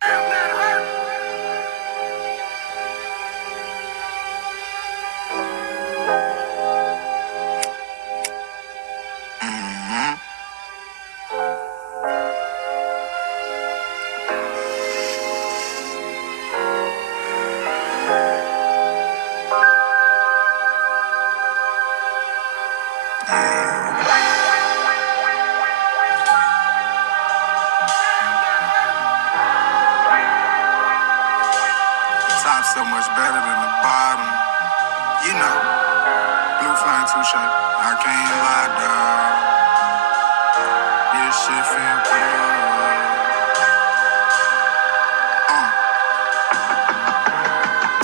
Top so much better than the bottom. You know, Blue Flame Touche. I can't lie, dog. This shit feel good.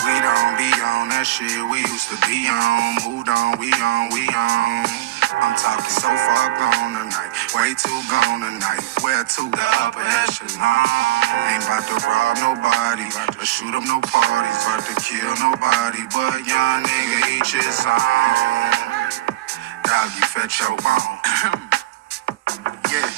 We don't be on that shit we used to be on. Moved on, we on. I'm talking so far gone tonight, way too gone tonight. Where to the upper echelon? Ain't about to rob nobody, to shoot up no parties, about to kill nobody. But young nigga, each his own. Doggy, fetch your bone. Yeah.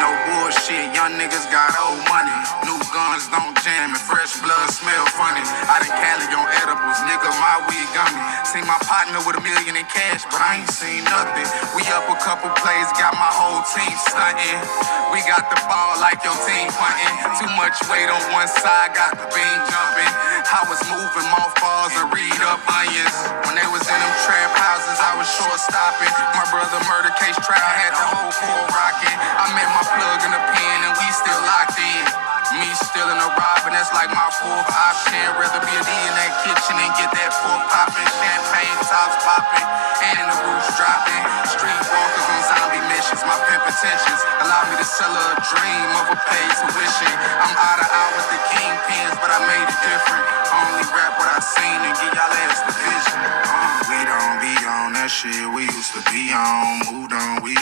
No bullshit, young niggas got old money. New guns don't jam and fresh blood smell funny. I done Cali on edibles, nigga, my weed gummy. Seen my partner with $1 million in cash, but I ain't seen nothing. We up a couple plays, got my whole team stunting. We got the ball like your team punting. Too much weight on one side, got the beam jumping. I was moving mothballs and read up onions. When they was in them trap houses, I was short stopping. My brother murder case trial had the whole court rocking. I met my plug in the pen and we still locked in. Me still in the robbing, that's like my fourth option. Rather be a D in that kitchen and get that pork popping. Champagne tops popping and the roofs dropping. Street walkers on zombie missions. My pimp intentions allow me to sell her a dream of a paid tuition. I'm out with the kingpins, but I made it different. Only rap what I seen and give y'all ass the vision. We don't be on that shit we used to be on. Moved on, we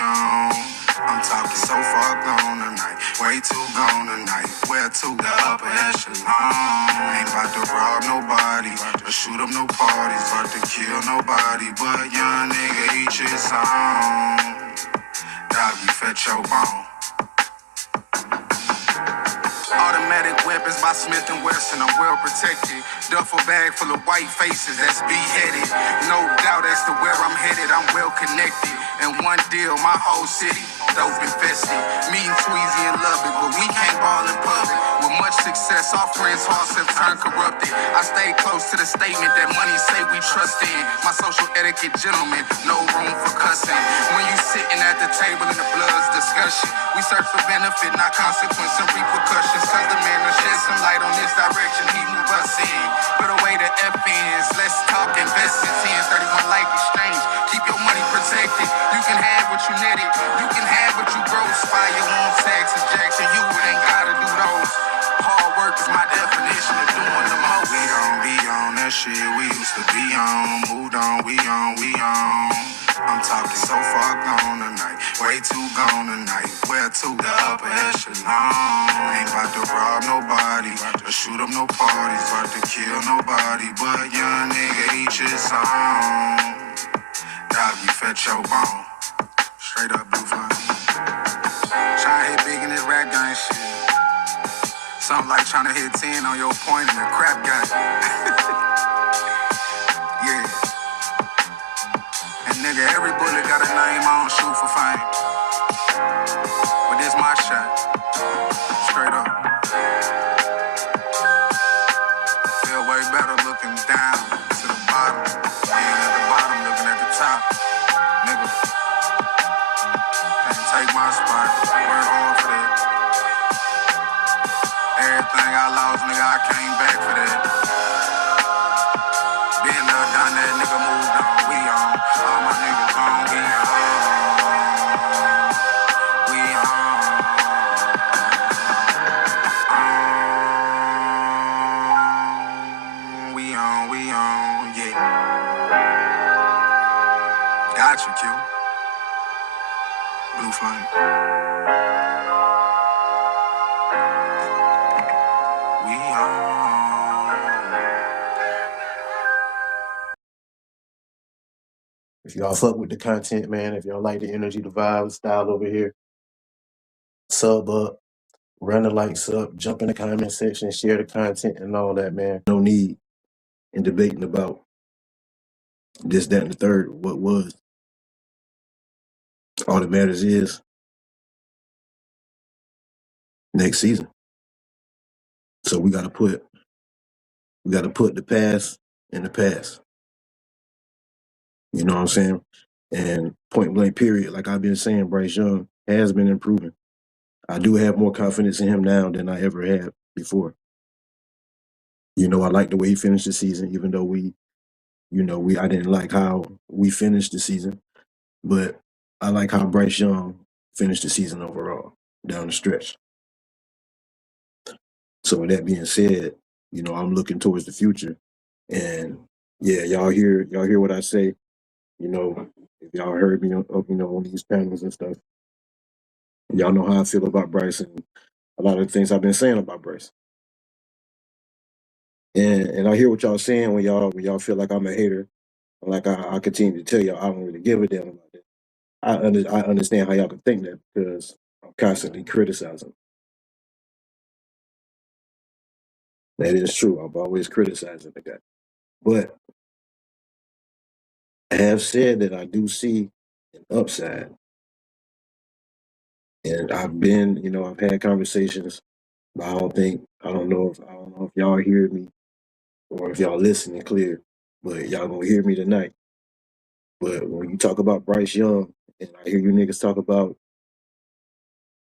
on. I'm talking so far gone tonight, way too gone tonight. Where to the upper echelon? Ain't about to rob nobody, to shoot up no parties, about to kill nobody. But young nigga, each his own. Doggy, fetch your bone. Automatic weapons by Smith & Wesson, I'm well protected. Duffel bag full of white faces, that's beheaded. No doubt as to where I'm headed, I'm well connected. In one deal, my whole city, dope infested. Meeting Tweezy and Lubbock, but we can't ball in public. With much success, our friends' hearts have turned corrupted. I stay close to the statement that money say we trust in. My social etiquette, gentlemen, no room for cussing. When you sitting at the table in the blood's discussion, we search for benefit, not consequence and repercussions. Cause the man will shed some light on this direction, he move us in. Put away the FNs, let's talk investments. 1031 like exchange, keep your money protected. You can have what you netted, you can have what you gross. File your own tax ejection, you ain't gotta do those. Hard work is my definition of doing the most. We don't be on that shit we used to be on. Moved on, we on. I'm talking so far gone tonight, way too gone tonight. Where to the upper echelon? Ain't about to rob nobody, to shoot up no parties, about to kill nobody. But young nigga, each his own. Doggy, fetch your bone. Straight up Blue Flame. Tryna hit big in this rap game shit. Something like tryna hit 10 on your point in the crap game. Yeah. And nigga, every bullet got a name, I don't shoot for fame. But this my shot. Straight up. Feel way better looking down to the bottom. Being at the bottom, looking at the top. Nigga. Can't take my spot. Work hard for that. Everything I lost, nigga, I came back for that. Been there, done that, nigga, moved on. We on. All my niggas on. We on, yeah. Got you, Q. Blue Flame. We on. If y'all fuck with the content, man, if y'all like the energy, the vibe, the style over here, sub up, run the lights up, jump in the comment section, share the content and all that, man. No need in debating about this, that, and the third, what was. All that matters is next season. So we gotta put the past in the past. You know what I'm saying? And point blank period, like I've been saying, Bryce Young has been improving. I do have more confidence in him now than I ever had before. You know, I like the way he finished the season, even though I didn't like how we finished the season, but I like how Bryce Young finished the season overall down the stretch. So with that being said, I'm looking towards the future, and yeah, y'all hear what I say. If y'all heard me on these panels and stuff, y'all know how I feel about Bryce and a lot of the things I've been saying about Bryce. And I hear what y'all saying when y'all feel like I'm a hater. Like I continue to tell y'all I don't really give a damn about it. I understand how y'all can think that because I'm constantly criticizing. That is true. I'm always criticizing the guy. But I have said that I do see an upside. And I've had conversations, but I don't know if y'all hear me or if y'all listening clear, but y'all gonna hear me tonight. But when you talk about Bryce Young, and I hear you niggas talk about,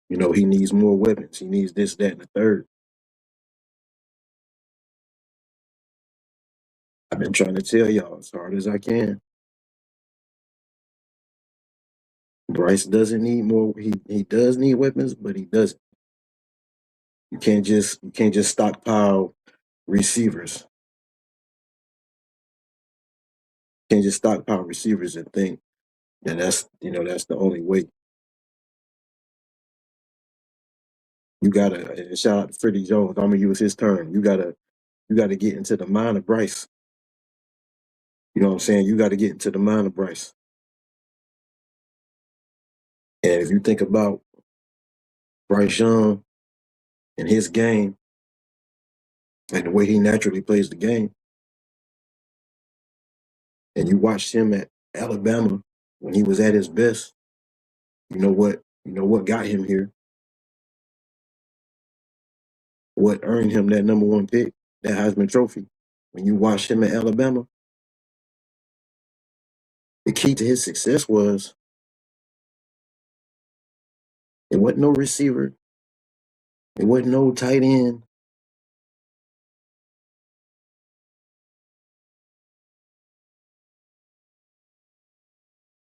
he needs more weapons. He needs this, that, and the third. I've been trying to tell y'all as hard as I can. Bryce doesn't need more. He does need weapons, but he doesn't. You can't just stockpile receivers. You can't just stockpile receivers and think that that's the only way. You gotta, and shout out to Freddie Jones. I'm gonna use his term. You gotta get into the mind of Bryce. You know what I'm saying? You gotta get into the mind of Bryce. And if you think about Bryce Young and his game, and the way he naturally plays the game, and you watched him at Alabama when he was at his best, you know what got him here, what earned him that number one pick, that Heisman Trophy. When you watched him at Alabama, the key to his success was it wasn't no receiver, it wasn't no tight end.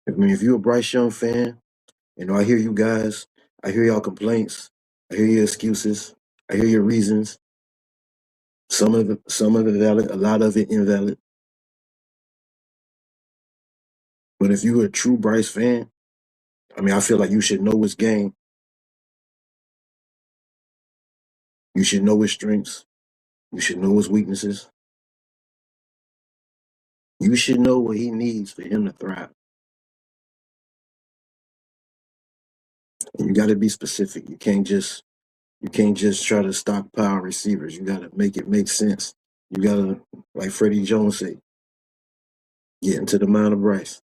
I mean, if you're a Bryce Young fan, I hear you guys, I hear y'all complaints, I hear your excuses, I hear your reasons. Some of it valid, a lot of it invalid. But if you're a true Bryce fan, I mean, I feel like you should know his game. You should know his strengths. You should know his weaknesses. You should know what he needs for him to thrive. And you got to be specific. You can't just try to stockpile receivers. You got to make it make sense. You got to, like Freddie Jones said, get into the mind of Bryce.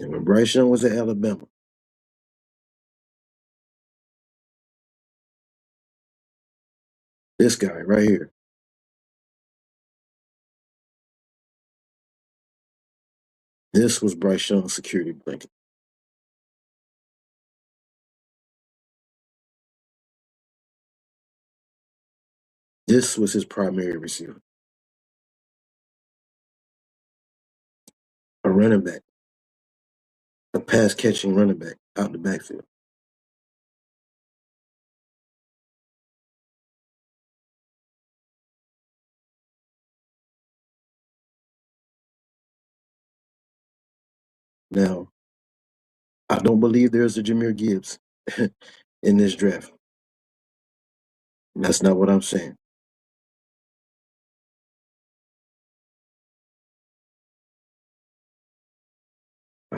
And when Bryce Young was at Alabama, this guy right here, this was Bryce Young's security blanket. This was his primary receiver, a running back, a pass catching running back out the backfield. Now, I don't believe there's a Jahmyr Gibbs in this draft. That's not what I'm saying.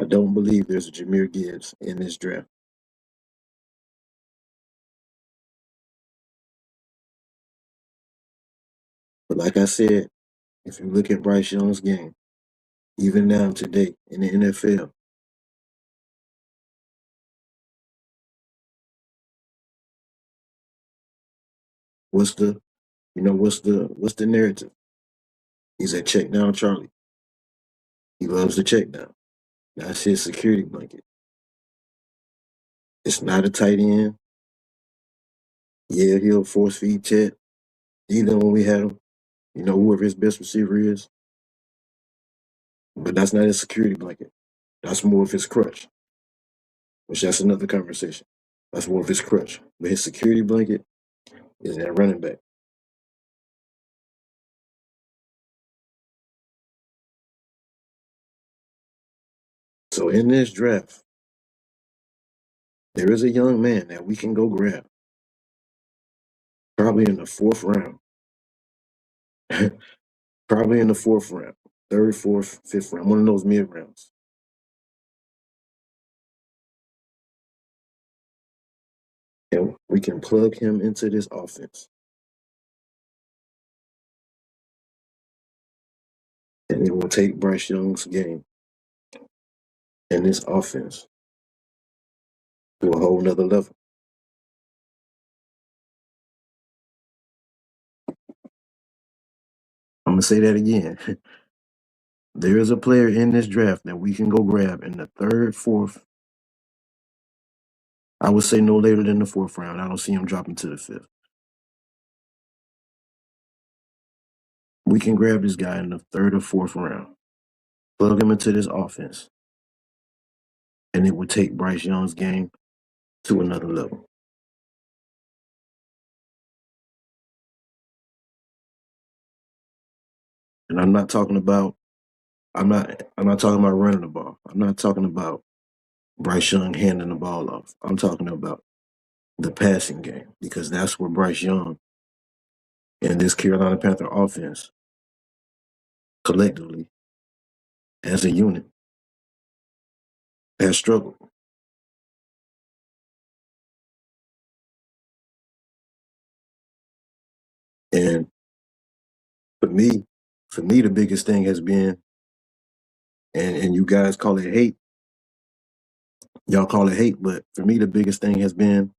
I don't believe there's a Jahmyr Gibbs in this draft. But like I said, if you look at Bryce Young's game, even now today in the NFL, what's the narrative? He's a check down Charlie. He loves the check down. That's his security blanket. It's not a tight end. Yeah, he'll force feed Chet. Even when we had him, whoever his best receiver is. But that's not his security blanket. That's more of his crutch, which that's another conversation. That's more of his crutch. But his security blanket is that running back. So in this draft, there is a young man that we can go grab, probably in the 4th round. Probably in the 4th round, 3rd, 4th, 5th round, one of those mid rounds. And we can plug him into this offense. And it will take Bryce Young's game and this offense to a whole nother level. I'm going to say that again. There is a player in this draft that we can go grab in the 3rd, 4th. I would say no later than the 4th round. I don't see him dropping to the 5th. We can grab this guy in the 3rd or 4th round, plug him into this offense, and it would take Bryce Young's game to another level. And I'm not talking about running the ball. I'm not talking about Bryce Young handing the ball off. I'm talking about the passing game, because that's where Bryce Young and this Carolina Panther offense collectively as a unit has struggled. And for me, the biggest thing has been, and you guys call it hate, y'all call it hate, but for me, the biggest thing has been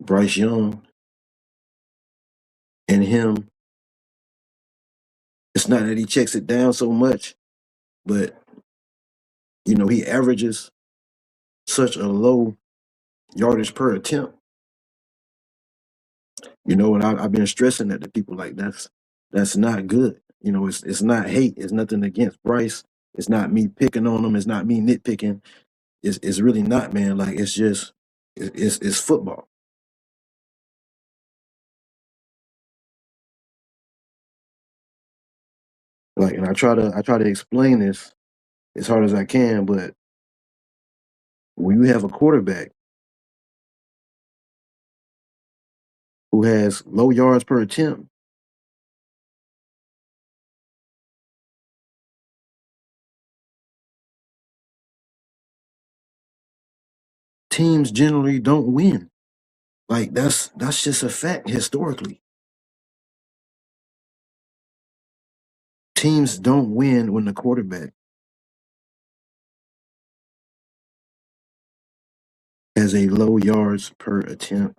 Bryce Young and him. It's not that he checks it down so much, but he averages such a low yardage per attempt. And I've been stressing that to people, like that's not good. It's not hate. It's nothing against Bryce. It's not me picking on him. It's not me nitpicking. It's really not, man. Like, it's just it's football. Like, and I try to explain this as hard as I can, but when you have a quarterback who has low yards per attempt, teams generally don't win. Like, that's just a fact historically. Teams don't win when the quarterback has a low yards per attempt.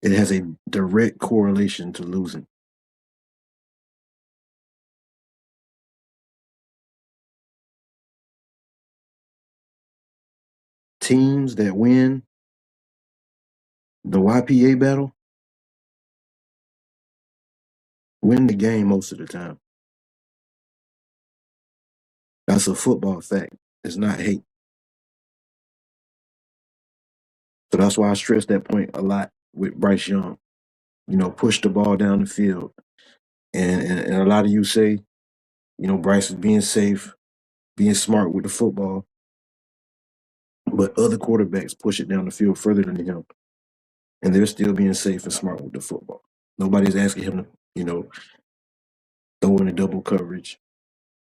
It has a direct correlation to losing. Teams that win the YPA battle win the game most of the time. That's a football fact. It's not hate. So that's why I stress that point a lot with Bryce Young. Push the ball down the field. And a lot of you say, Bryce is being safe, being smart with the football. But other quarterbacks push it down the field further than him. And they're still being safe and smart with the football. Nobody's asking him to you know, throw in a double coverage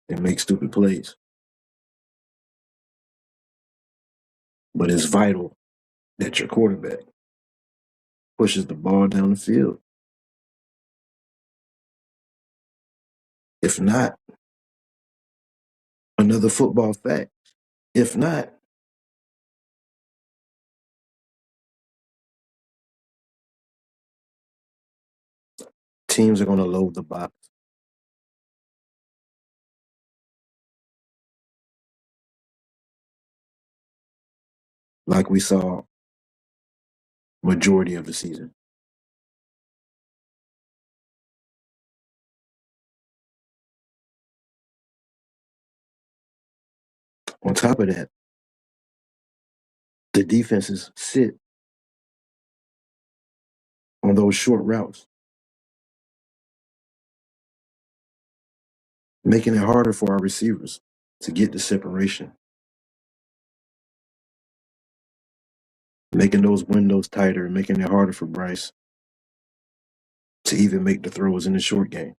and make stupid plays. But it's vital that your quarterback pushes the ball down the field. If not, another football fact. If not, teams are going to load the box. Like we saw majority of the season. On top of that, the defenses sit on those short routes, making it harder for our receivers to get the separation, making those windows tighter, making it harder for Bryce to even make the throws in the short game.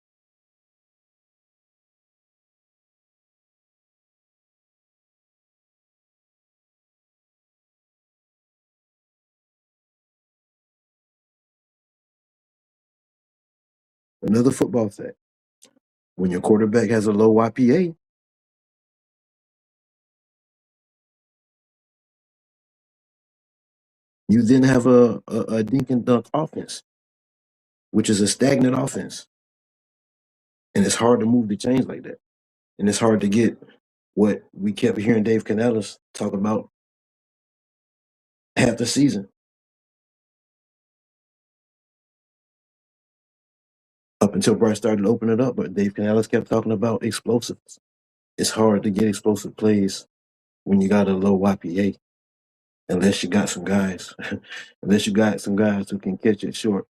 Another football fact. When your quarterback has a low YPA, you then have a dink and dunk offense, which is a stagnant offense. And it's hard to move the chains like that. And it's hard to get what we kept hearing Dave Canellis talk about half the season. Up until Bryce started to open it up, but Dave Canellis kept talking about explosives. It's hard to get explosive plays when you got a low YPA, unless you got some guys, unless you got some guys who can catch it short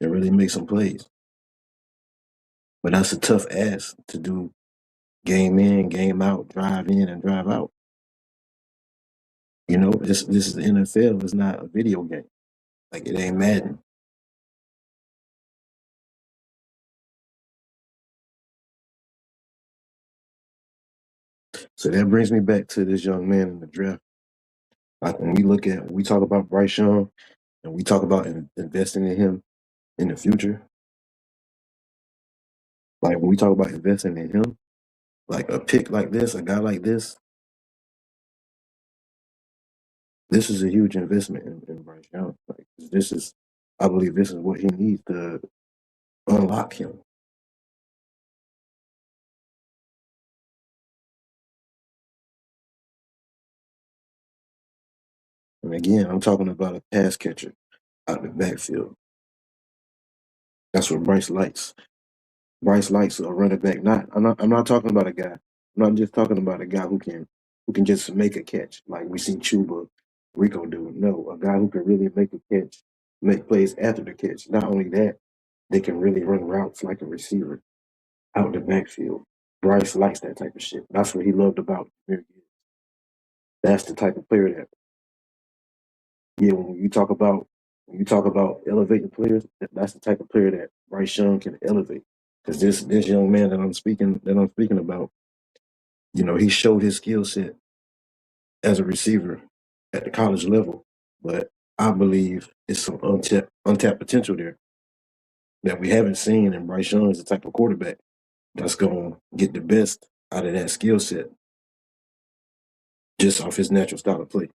and really make some plays. But that's a tough ask to do game in, game out, drive in and drive out. You know, this is the NFL. It's not a video game. Like it ain't Madden. So that brings me back to this young man in the draft. Like when we talk about Bryce Young and we talk about investing in him in the future. Like when we talk about investing in him, like a pick like this, a guy like this is a huge investment in Bryce Young. Like I believe this is what he needs to unlock him. And again, I'm talking about a pass catcher out of the backfield. That's what Bryce likes. Bryce likes a running back. I'm not talking about a guy. I'm not just talking about a guy who can just make a catch like we see Chuba Rico do. No, a guy who can really make a catch, make plays after the catch. Not only that, they can really run routes like a receiver out the backfield. Bryce likes that type of shit. That's what he loved about him. That's the type of player that when you talk about elevating players, that's the type of player that Bryce Young can elevate. Because this young man that I'm speaking about, you know, he showed his skill set as a receiver at the college level, but I believe it's some untapped potential there that we haven't seen. And Bryce Young is the type of quarterback that's going to get the best out of that skill set just off his natural style of play.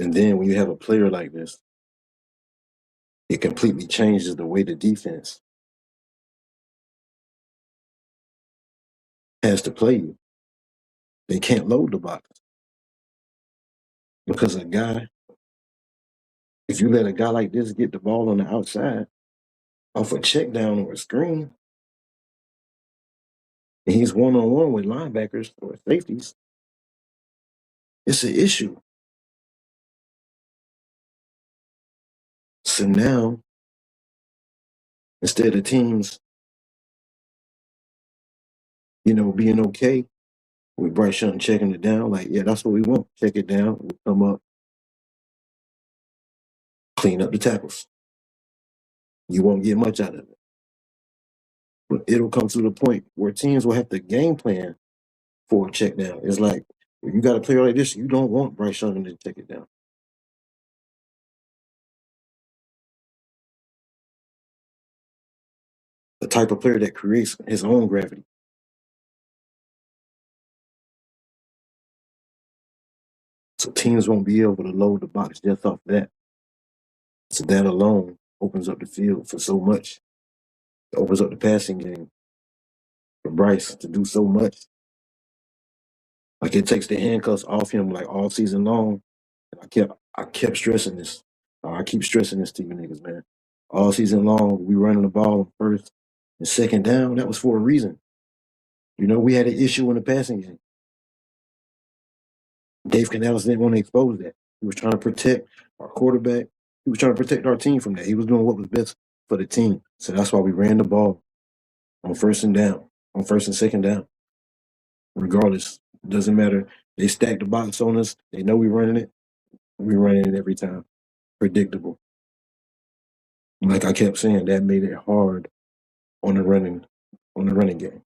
And then when you have a player like this, it completely changes the way the defense has to play you. They can't load the box because if you let a guy like this get the ball on the outside off a check down or a screen, and he's one-on-one with linebackers or safeties, it's an issue. So now, instead of teams, you know, being okay with Bryce Young checking it down. Like, yeah, that's what we want. Check it down. We'll come up, clean up the tackles. You won't get much out of it. But it'll come to the point where teams will have to game plan for a check down. It's like, if you got a player like this, you don't want Bryce Young to check it down. The type of player that creates his own gravity. So teams won't be able to load the box just off that. So that alone opens up the field for so much. It opens up the passing game for Bryce to do so much. Like, it takes the handcuffs off him like all season long. And I kept stressing this. I keep stressing this to you niggas, man. All season long, we running the ball on first and second down. That was for a reason. You know, we had an issue in the passing game. Dave Canales didn't want to expose that. He was trying to protect our quarterback. He was trying to protect our team from that. He was doing what was best for the team. So that's why we ran the ball on first and second down. Regardless, doesn't matter. They stacked the box on us. They know we're running it. We're running it every time. Predictable. Like I kept saying, that made it hard on the running game.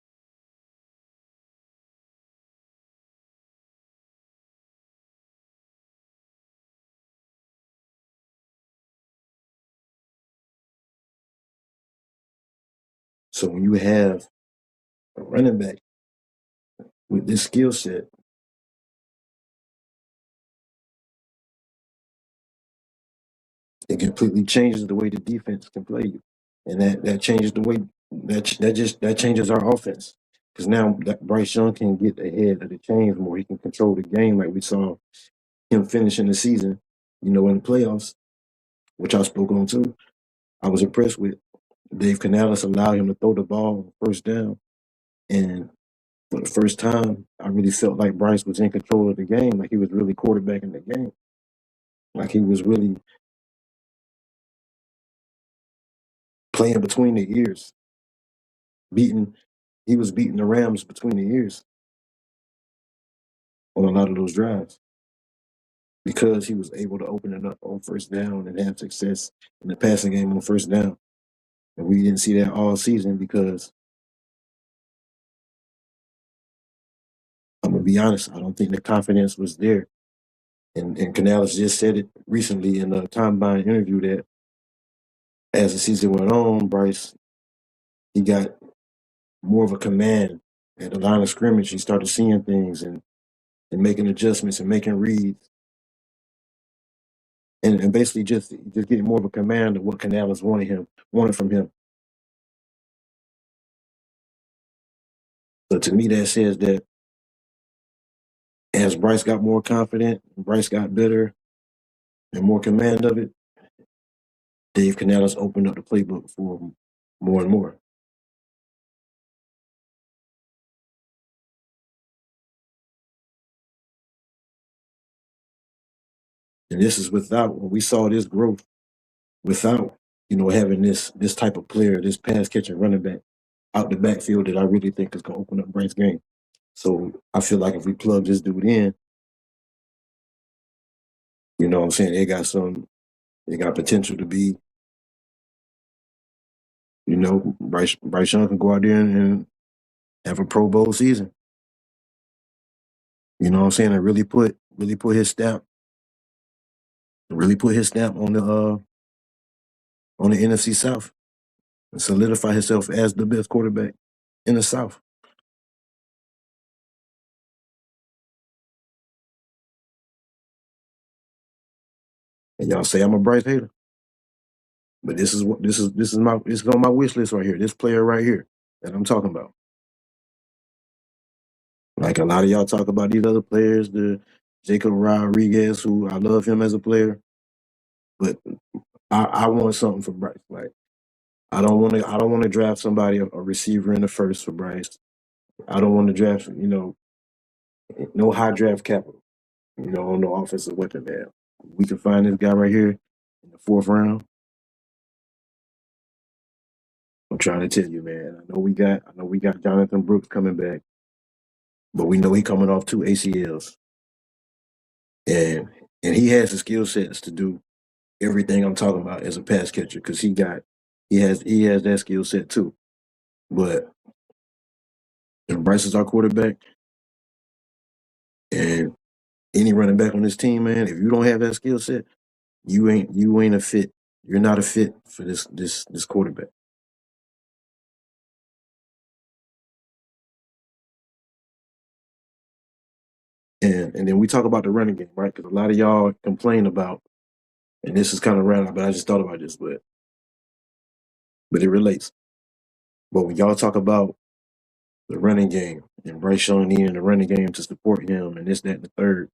So when you have a running back with this skill set, it completely changes the way the defense can play you, and that changes the way that changes our offense. Because now that Bryce Young can get ahead of the chains more, he can control the game like we saw him finishing the season. You know, in the playoffs, which I spoke on too. I was impressed with Dave Canales allowed him to throw the ball first down, and for the first time, I really felt like Bryce was in control of the game, like he was really quarterbacking the game, like he was really playing between the ears, beating. He was beating the Rams between the ears on a lot of those drives because he was able to open it up on first down and have success in the passing game on first down. And we didn't see that all season because I'm gonna be honest, I don't think the confidence was there. And Canales just said it recently in a combine interview that as the season went on, Bryce, he got more of a command at the line of scrimmage. He started seeing things and making adjustments and making reads. And basically just getting more of a command of what Canales wanted from him. So to me, that says that as Bryce got more confident, Bryce got better and more command of it, Dave Canales opened up the playbook for him more and more. And this is without, when we saw this growth, without, having this type of player, this pass catching running back out the backfield that I really think is gonna open up Bryce's game. So I feel like if we plug this dude in, you know what I'm saying, they got potential to be, Bryce Young can go out there and have a Pro Bowl season. You know what I'm saying? And really put his stamp on the NFC South and solidify himself as the best quarterback in the South. And y'all say I'm a Bryce hater, but this is on my wish list right here. This player right here that I'm talking about. Like a lot of y'all talk about these other players, the Jacob Rodriguez, who I love him as a player, but I want something for Bryce. Like I don't want to draft somebody a receiver in the first for Bryce. I don't want to draft no high draft capital. On the offensive weapon man. We can find this guy right here in the fourth round. I'm trying to tell you, man. I know we got Jonathan Brooks coming back. but we know he coming off 2 ACLs, and he has the skill sets to do everything I'm talking about as a pass catcher because he has that skill set too. But if Bryce is our quarterback and any running back on this team, man, if you don't have that skill set, you ain't a fit. You're not a fit for this quarterback. And then we talk about the running game, right? Because a lot of y'all complain about, and this is kind of random, but I just thought about this, but it relates. But when y'all talk about the running game and Bryce Young needing the running game to support him and this, that, and the third,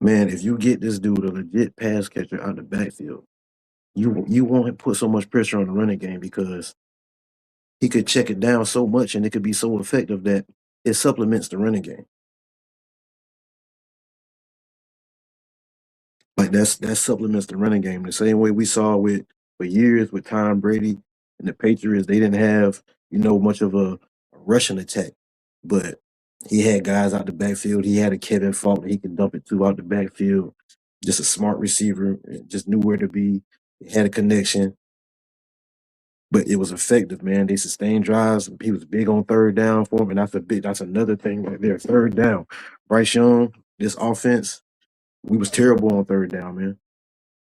man, if you get this dude a legit pass catcher out the backfield, you won't put so much pressure on the running game because he could check it down so much and it could be so effective that it supplements the running game. Like that supplements the running game the same way we saw with for years with Tom Brady and the Patriots. They didn't have much of a rushing attack, but he had guys out the backfield. He had a Kevin Faulk that he could dump it to out the backfield. Just a smart receiver, just knew where to be. Had a connection, but it was effective, man. They sustained drives. He was big on third down for him, and that's another thing right there. Third down, Bryce Young, this offense, we was terrible on third down, man.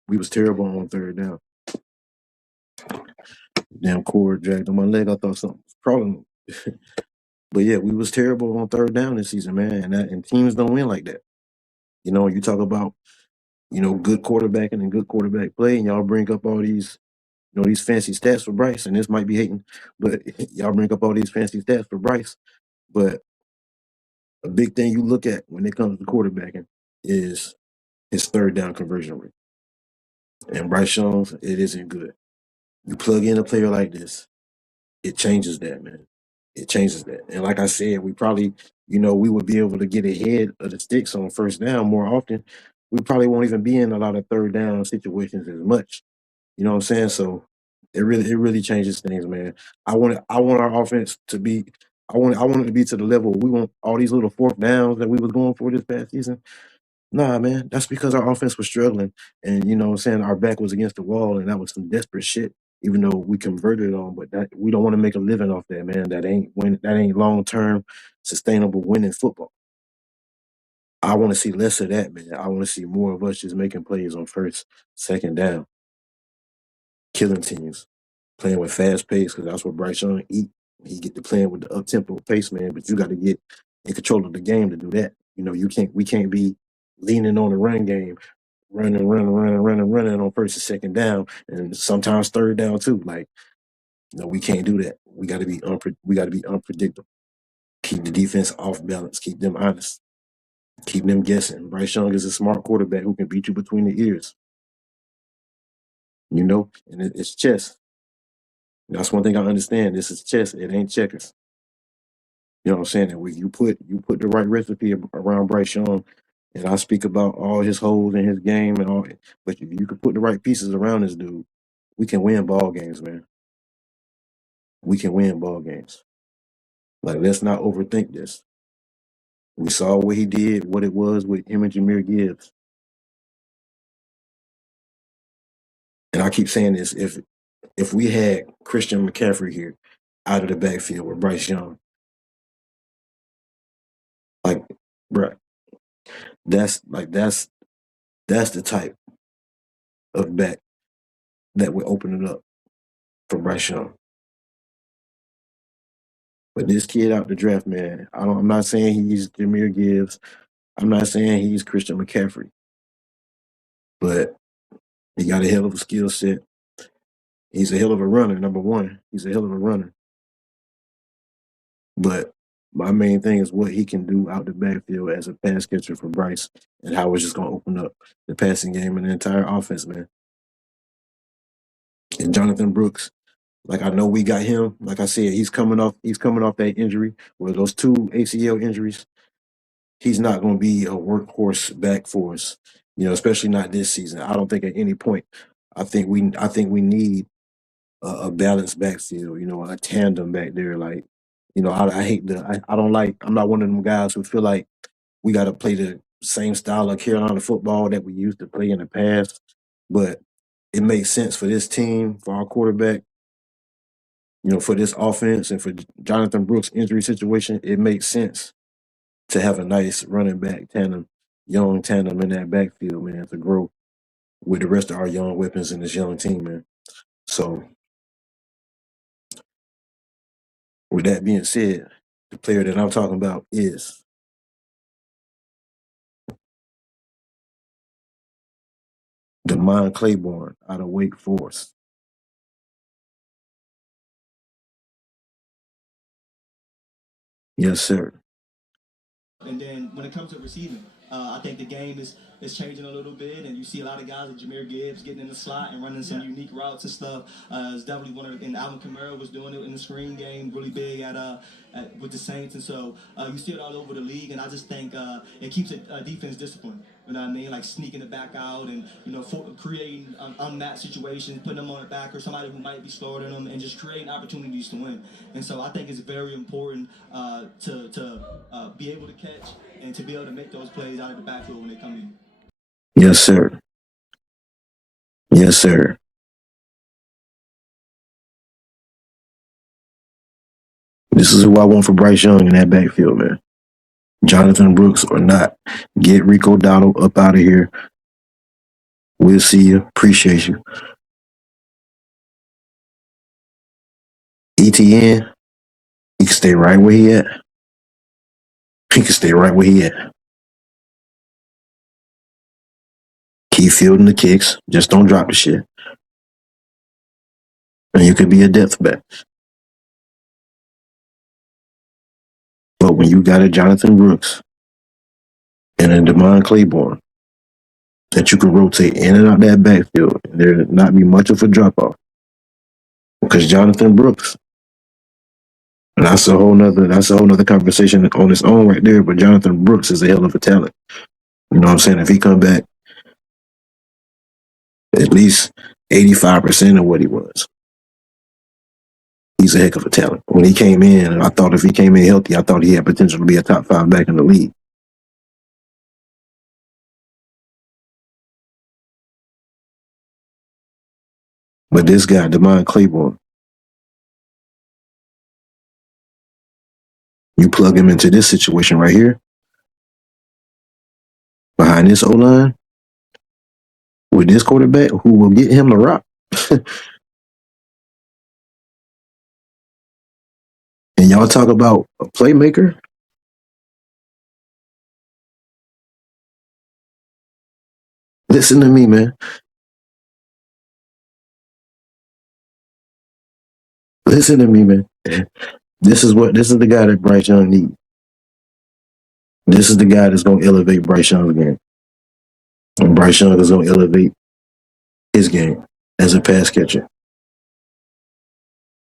We was terrible on third down. Damn cord dragged on my leg. I thought something was problem. But yeah, we was terrible on third down this season, man. And teams don't win like that. You talk about, good quarterbacking and good quarterback play, and y'all bring up all these, these fancy stats for Bryce, and this might be hating, but y'all bring up all these fancy stats for Bryce. But a big thing you look at when it comes to quarterbacking is his third down conversion rate. And Bryce Young, it isn't good. You plug in a player like this, it changes that, man. It changes that. And like I said, we probably, we would be able to get ahead of the sticks on first down more often. We probably won't even be in a lot of third down situations as much. You know what I'm saying? So it really changes things, man. I want our offense to be I want it to be to the level we want all these little fourth downs that we was going for this past season. Nah, man, that's because our offense was struggling, and what I'm saying, our back was against the wall, and that was some desperate shit. Even though we converted on, but that we don't want to make a living off that, man. That ain't long term sustainable winning football. I want to see less of that, man. I want to see more of us just making plays on first, second down, killing teams, playing with fast pace because that's what Bryce Young eat. He get to playing with the up tempo pace, man. But you got to get in control of the game to do that. We can't be leaning on the run game, running on first and second down, and sometimes third down too. Like, we can't do that. We got to be unpredictable. Keep the defense off balance. Keep them honest. Keep them guessing. Bryce Young is a smart quarterback who can beat you between the ears. And it's chess. That's one thing I understand. This is chess. It ain't checkers. You know what I'm saying? And when you put the right recipe around Bryce Young, and I speak about all his holes in his game and all, but if you can put the right pieces around this dude, we can win ball games, man. We can win ball games. Like, let's not overthink this. We saw what he did, what it was with him and Jahmyr Gibbs. And I keep saying this, if we had Christian McCaffrey here out of the backfield with Bryce Young, like, bruh, that's the type of back that would open it up for Bryce Young. But this kid out the draft, man, I'm not saying he's Jahmyr Gibbs. I'm not saying he's Christian McCaffrey. But he got a hell of a skill set. He's a hell of a runner, number one. He's a hell of a runner. But my main thing is what he can do out the backfield as a pass catcher for Bryce and how it's just going to open up the passing game and the entire offense, man. And Jonathan Brooks, like, I know we got him. Like I said, he's coming off that injury, or those 2 ACL injuries. He's not going to be a workhorse back for us, especially not this season. I don't think at any point. I think we need a balanced backfield, a tandem back there. Like, I hate I don't like. I'm not one of them guys who feel like we got to play the same style of Carolina football that we used to play in the past. But it makes sense for this team, for our quarterback, for this offense, and for Jonathan Brooks' injury situation. It makes sense to have a nice running back tandem, young tandem in that backfield, man, to grow with the rest of our young weapons in this young team, man. So, with that being said, the player that I'm talking about is Demond Claiborne out of Wake Forest. Yes, sir. And then when it comes to receiving, I think the game is changing a little bit, and you see a lot of guys like Jameer Gibbs getting in the slot and running some unique routes and stuff. It's definitely one of, and Alvin Kamara was doing it in the screen game, really big with the Saints, and so you see it all over the league. And I just think it keeps a defense disciplined. You know what I mean? Like sneaking it back out and creating unmatched situations, putting them on the back or somebody who might be slower than them, and just creating opportunities to win. And so I think it's very important to be able to catch and to be able to make those plays out of the backfield when they come in. Yes, sir. Yes, sir. This is who I want for Bryce Young in that backfield, man. Jonathan Brooks or not. Get Rico Dowdle up out of here. We'll see you. Appreciate you. ETN, he can stay right where he at. He can stay right where he at. Keep fielding the kicks. Just don't drop the shit. And you could be a depth back. But when you got a Jonathan Brooks and a Demond Claiborne that you can rotate in and out that backfield, and there not be much of a drop off. Because Jonathan Brooks, and that's a whole nother conversation on its own right there. But Jonathan Brooks is a hell of a talent. You know what I'm saying? If he come back at least 85% of what he was, he's a heck of a talent. When he came in, I thought if he came in healthy, I thought he had potential to be a top 5 back in the league. But this guy, Demond Claiborne, you plug him into this situation right here, behind this O-line, with this quarterback who will get him the rock. And y'all talk about a playmaker. Listen to me, man. Listen to me, man. This is the guy that Bryce Young needs. This is the guy that's gonna elevate Bryce Young's game. And Bryce Young is gonna elevate his game as a pass catcher.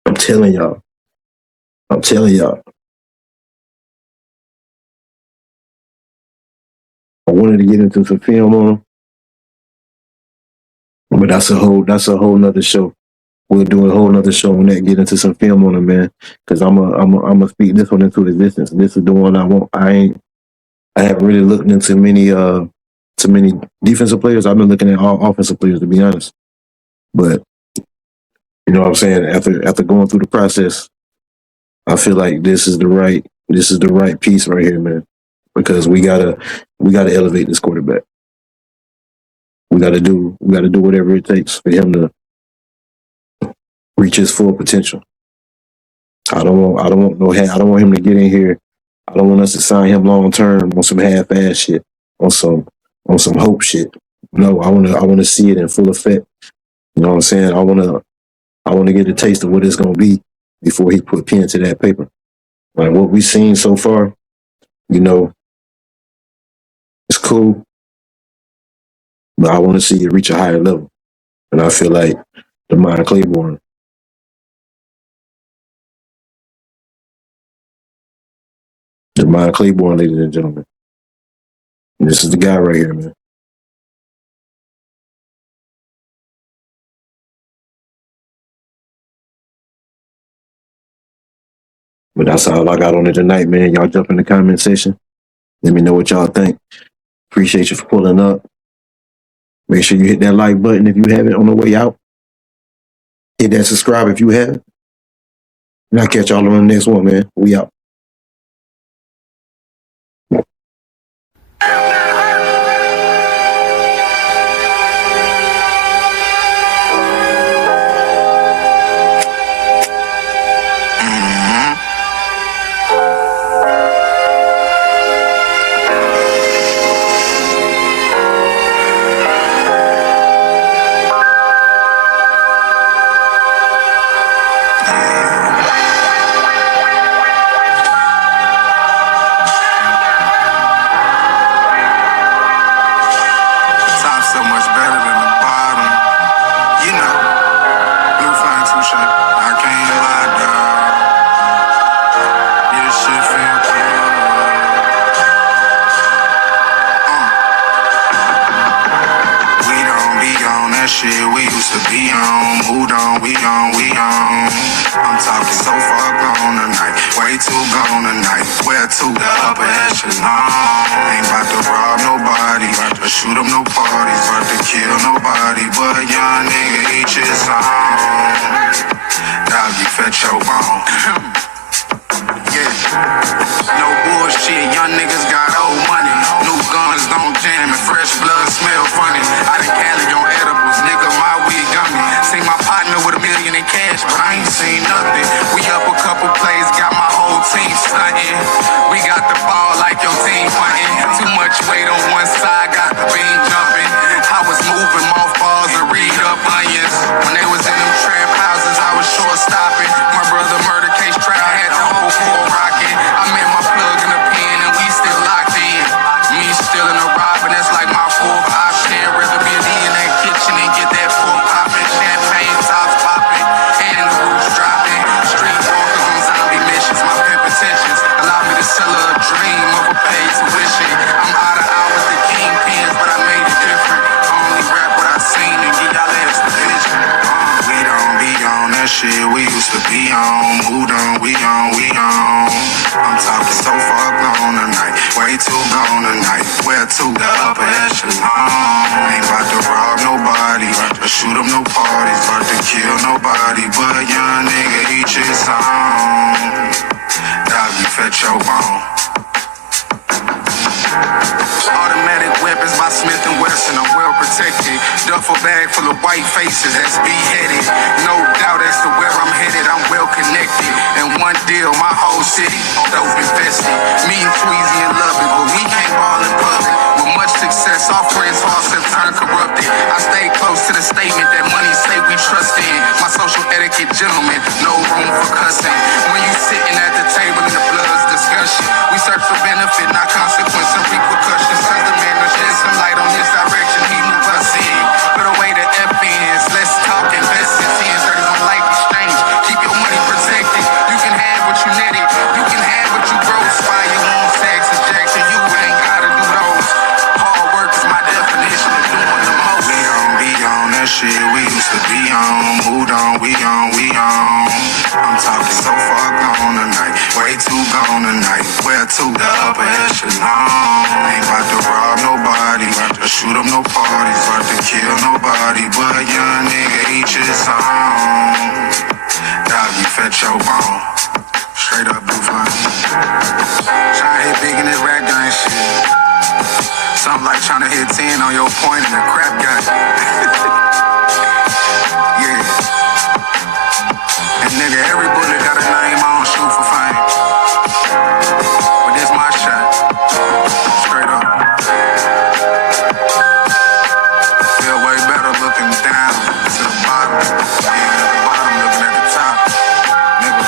I'm telling y'all. I'm telling y'all. I wanted to get into some film on him, but that's a whole nother show. We'll do a whole nother show on that. Get into some film on him, man. Because I'm a speak this one into existence. This is the one I want. I haven't really looked into many defensive players. I've been looking at all offensive players, to be honest. But you know what I'm saying? After going through the process, I feel like this is the right piece right here, man. Because we gotta elevate this quarterback. We gotta do whatever it takes for him to reach his full potential. I don't want him to get in here. I don't want us to sign him long term on some half ass shit, on some hope shit. No, I wanna see it in full effect. You know what I'm saying? I wanna get a taste of what it's gonna be before he put pen to that paper. Like what we've seen so far, you know, it's cool, but I want to see it reach a higher level. And I feel like Demond Claiborne, ladies and gentlemen, this is the guy right here, man. But that's all I got on it tonight, man. Y'all jump in the comment section. Let me know what y'all think. Appreciate you for pulling up. Make sure you hit that like button if you haven't on the way out. Hit that subscribe if you haven't. And I'll catch y'all on the next one, man. We out. Top so much better than the bottom. You know, blue flame touche. I can't lie, dog. This shit feel good. We don't be on that shit we used to be on. Moved on, we on, we on. I'm talking so far gone tonight. Way too gone tonight. Where to? The upper echelon. Ain't about to rob nobody. About to shoot up no parties. About to kill nobody. But young nigga, each his own. Dog, you fetch your bone. Yeah. No bullshit, young niggas got old money. New guns don't jam and fresh blood smell funny. I done Cali on edibles, nigga, my weed gummy. Seen my partner with $1 million in cash, but I ain't seen nothing. We up a couple plays, got my whole team stunting. We got the ball like your team punting. Too much weight on one side, got the beam jumping. I was moving mothballs and read up onions. When they was in them trap houses, I was short stopping. My brother murder case trial had the whole floor rocking. I met my plug in the pen and we still locked in. Me still in the robbing, that's like my fourth option. Rather be in that kitchen and get that pork popping. Champagne tops popping and the roofs dropping. Street walkers on zombie missions. My pimp intentions allow me to sell her a dream of a paid tuition. I'm out of hours the kingpins, but I made it different. Only rap what I seen and get y'all ass the vision. We don't be on that shit we used to be on. Moved on, we on, we on. I'm talking so far gone tonight. Way too gone tonight. Where to? The upper echelon. Ain't about to rob nobody. About to shoot up no parties. About to kill nobody. But young nigga, each his own. Dog, you fetch your bone. Automatic weapons by Smith & Wesson, I'm well protected. Duffel bag full of white faces, that's beheaded. No doubt as to where I'm headed, I'm well connected. And one deal, my whole city, dope infested. Me and Tweezy and Lubbock, but we can't ball in public. With much success, our friends all have turned corrupted. I stay close to the statement that money say we trust in. My social etiquette, gentlemen, no room for cussing. When you sitting at the table in the blood's discussion, we search for benefit, not consequence and repercussions. Cause the man will shed some light on this direction, he move us in. Put away the F-ins, let's talk investments in. 31 life exchange, keep your money protected. You can have what you netted, you can have what you gross. Fire your own sex ejection, you ain't gotta do those. Hard work is my definition of doing the most. We don't be on that shit we used to be on. Moved on, we on, we on. I'm talking so far gone tonight. Way too gone tonight. Where to? The upper echelon. Ain't about to rob nobody. About to shoot up no parties. About to kill nobody. But young nigga, each his own. Dog, you fetch your bone. Straight up blue flame. Tryna hit big in this rap game shit. Something like tryna hit 10 on your point in a crap game. Yeah. And nigga, every bullet got a name, I don't shoot for fame. But this my shot. Straight up. Feel way better looking down to the bottom. Yeah, at the bottom looking at the top. Nigga.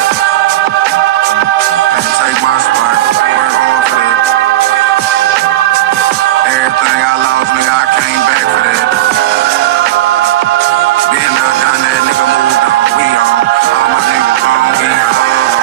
Can't take my spot. Work hard for that. Everything I lost, nigga, I came back for that. Been there, done that, nigga moved on. We on. All my niggas on, we on.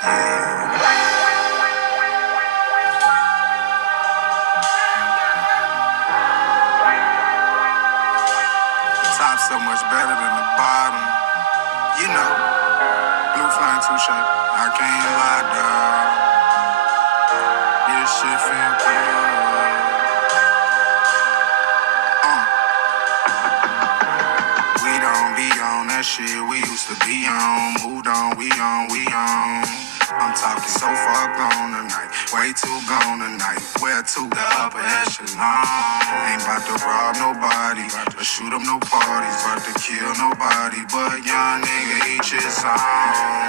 Top so much better than the bottom. You know, Blue Flame Touche. I can't lie, dog. This shit feel good. We don't be on that shit we used to be on. Moved on, we on. I'm talking so far gone tonight, way too gone tonight. Where to the upper echelon? Ain't about to rob nobody, about to shoot up no parties, about to kill nobody. But young nigga, each his own.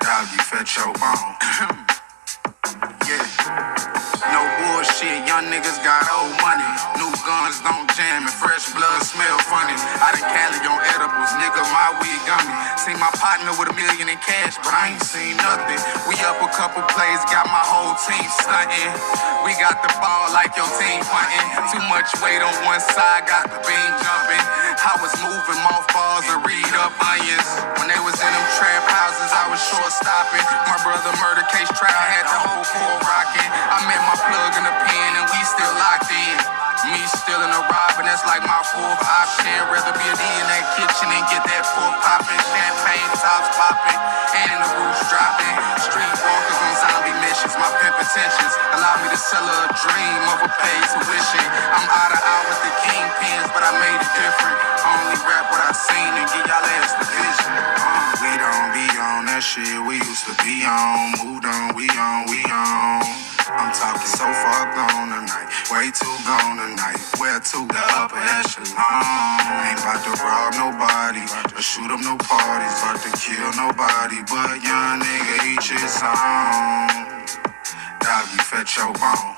Doggy, fetch your bone. Yeah. No bullshit, young niggas got old money. New guns don't jam and fresh blood smell funny. I done Cali on edibles, nigga, my weed gummy. Seen my partner with $1 million in cash, but I ain't seen nothing. We up a couple plays, got my whole team stunting. We got the ball like your team punting. Too much weight on one side, got the beam jumping. I was moving mothballs and read up onions. When they was in them trap houses, I was short stopping. My brother murder case trial had the whole court rocking. I met my plug in the pen and we still locked in. Me still in a rob and that's like my fourth option. Rather be a D in that kitchen and get that pork popping. Champagne tops popping and the roofs dropping. Street walkers on zombie missions. My pimp intentions allow me to sell her a dream of a paid tuition. I'm out with the kingpins, but I made it different. Only rap what I seen and get y'all ass the vision. We don't be on that shit we used to be on. Moved on, we on. I'm talking so far gone tonight, way too gone tonight. Where to the upper echelon? Ain't about to rob nobody, about to shoot up no parties, about to kill nobody. But young nigga, each his own. Doggy, fetch your bone.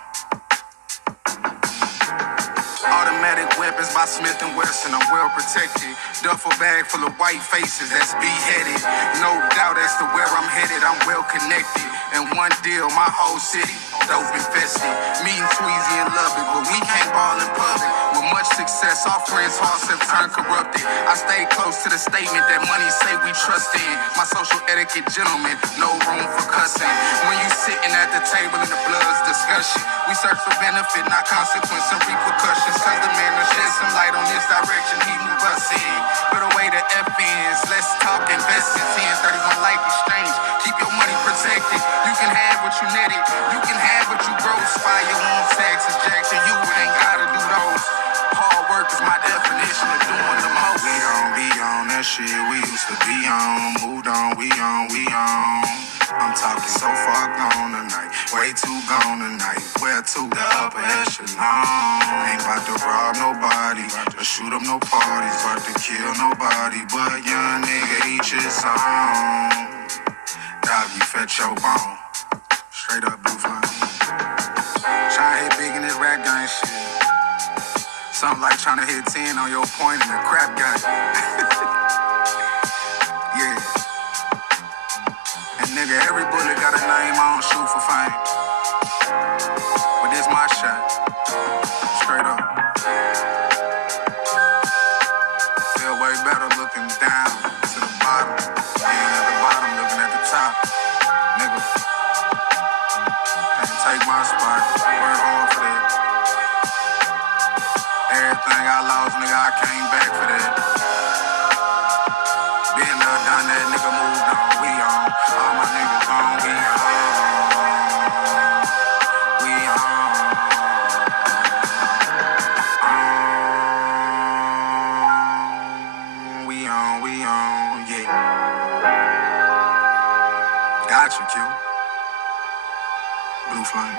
Automatic weapons by Smith & Wesson, I'm well protected. Duffel bag full of white faces that's beheaded. No doubt as to where I'm headed, I'm well connected. And one deal, my whole city, dope infested. Meeting Tweezy in Lubbock, but we can't ball in public. With much success, our friends' hearts have turned corrupted. I stay close to the statement that money say we trust in. My social etiquette, gentlemen, no room for cussing. When you sitting at the table in the blood's discussion, we search for benefit, not consequence and repercussions. Cause the man will shed some light on this direction, he move us in. Put away the F-ins, let's talk investments. 1031 life exchange, keep your money protected. You can have what you netted, you can have what you gross. File your own tax ejection, you ain't gotta do those. Hard work is my definition of doing the most. We don't be on that shit we used to be on. Moved on, we on. I'm talking so far gone tonight, way too gone tonight. Where to the upper echelon? Ain't about to rob nobody, about to shoot up no parties, about to kill nobody. But young nigga, each his own. Doggy, fetch your bone. Straight up Blue Flame. Tryna hit big in this rap game shit. Something like tryna hit 10 on your point in a crap game. Yeah. And nigga, every bullet got a name, I don't shoot for fame. But this my shot. Straight up. Feel way better looking down to the bottom. Being at the bottom, looking at the top. Nigga. Can't take my spot. Work hard for that. Everything I lost, nigga, I came back for that. Been there, done that, nigga, moved on. We on. All my niggas on. We on. We on, yeah. Got you, Q. Blue Flame.